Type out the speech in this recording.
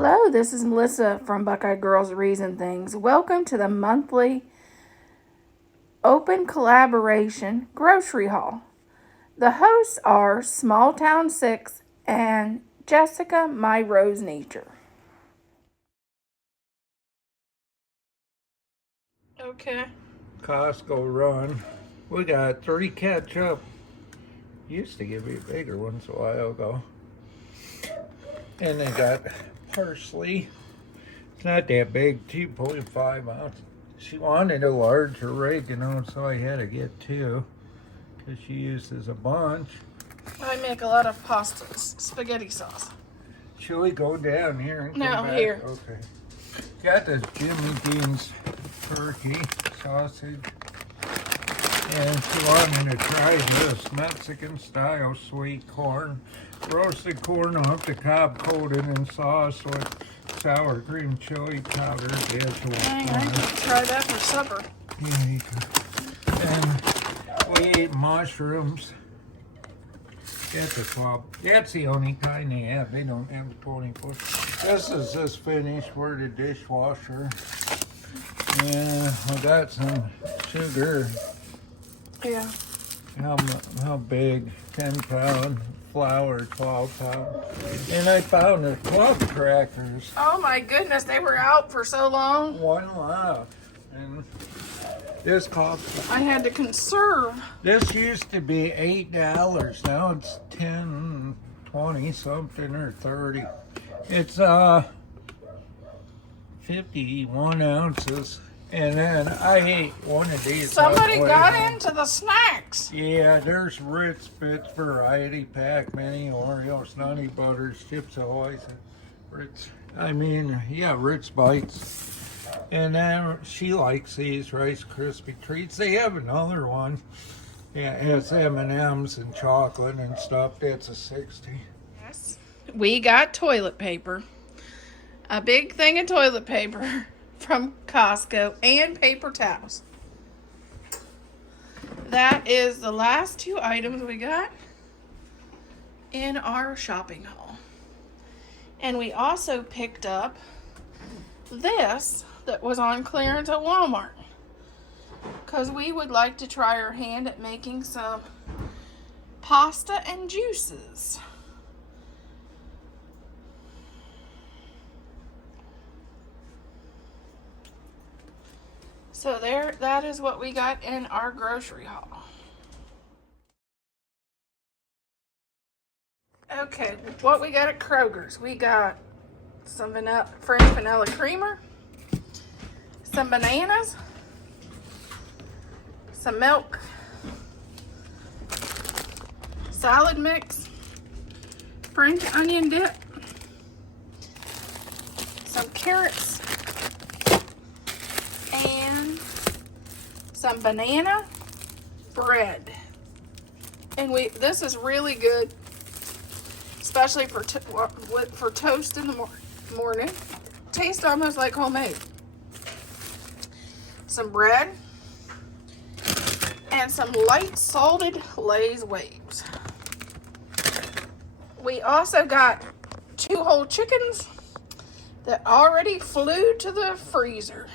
Hello, this is Melissa from Buckeye Girls Reason Things. Welcome to the monthly open collaboration grocery haul. The hosts are SmalltownSix and Jessica, My Rose Nature. Okay. Costco run. We got 3 ketchup. Used to give me bigger ones a while ago. And they got parsley. It's not that big, 2.5 ounce. She wanted a large oregano, so I had to get 2 because she uses a bunch. I make a lot of spaghetti sauce. Shall we go down here and come back? Here. Okay. Got this Jimmy Dean's turkey sausage. And she wanted to try this Mexican style sweet corn. Roasted corn off the cob coated in sauce with sour cream chili powder. Dang, I can try that for supper. Yeah, you can. And we ate mushrooms. That's a club. That's the only kind they have. They don't have 24. This is just finished for the dishwasher. Yeah, I got some sugar. Yeah. How big? 10 pound. Flour, 12 pound. And I found the club crackers. Oh my goodness, they were out for so long. One left. And this cost. I had to conserve. This used to be $8. Now it's 10, 20 something or 30. It's 51 ounces. And then I ate one of these. Somebody got into the snacks. Yeah, there's Ritz Bits variety pack, mini Oreos, Nutty Butters, Chips Ahoy, Ritz. Ritz Bites. And then she likes these Rice Krispie treats. They have another one. Yeah, it's M&Ms and chocolate and stuff. That's a 60. Yes. We got toilet paper. A big thing of toilet paper from Costco and paper towels. That is the last 2 items we got in our shopping haul. And we also picked up this that was on clearance at Walmart because we would like to try our hand at making some pasta and juices. So that is what we got in our grocery haul. Okay, what we got at Kroger's. We got some French vanilla creamer, some bananas, some milk, salad mix, French onion dip, some carrots, and some banana bread. And this is really good, especially for toast in the morning. Tastes almost like homemade. Some bread and some light salted Lay's waves. We also got 2 whole chickens that already flew to the freezer.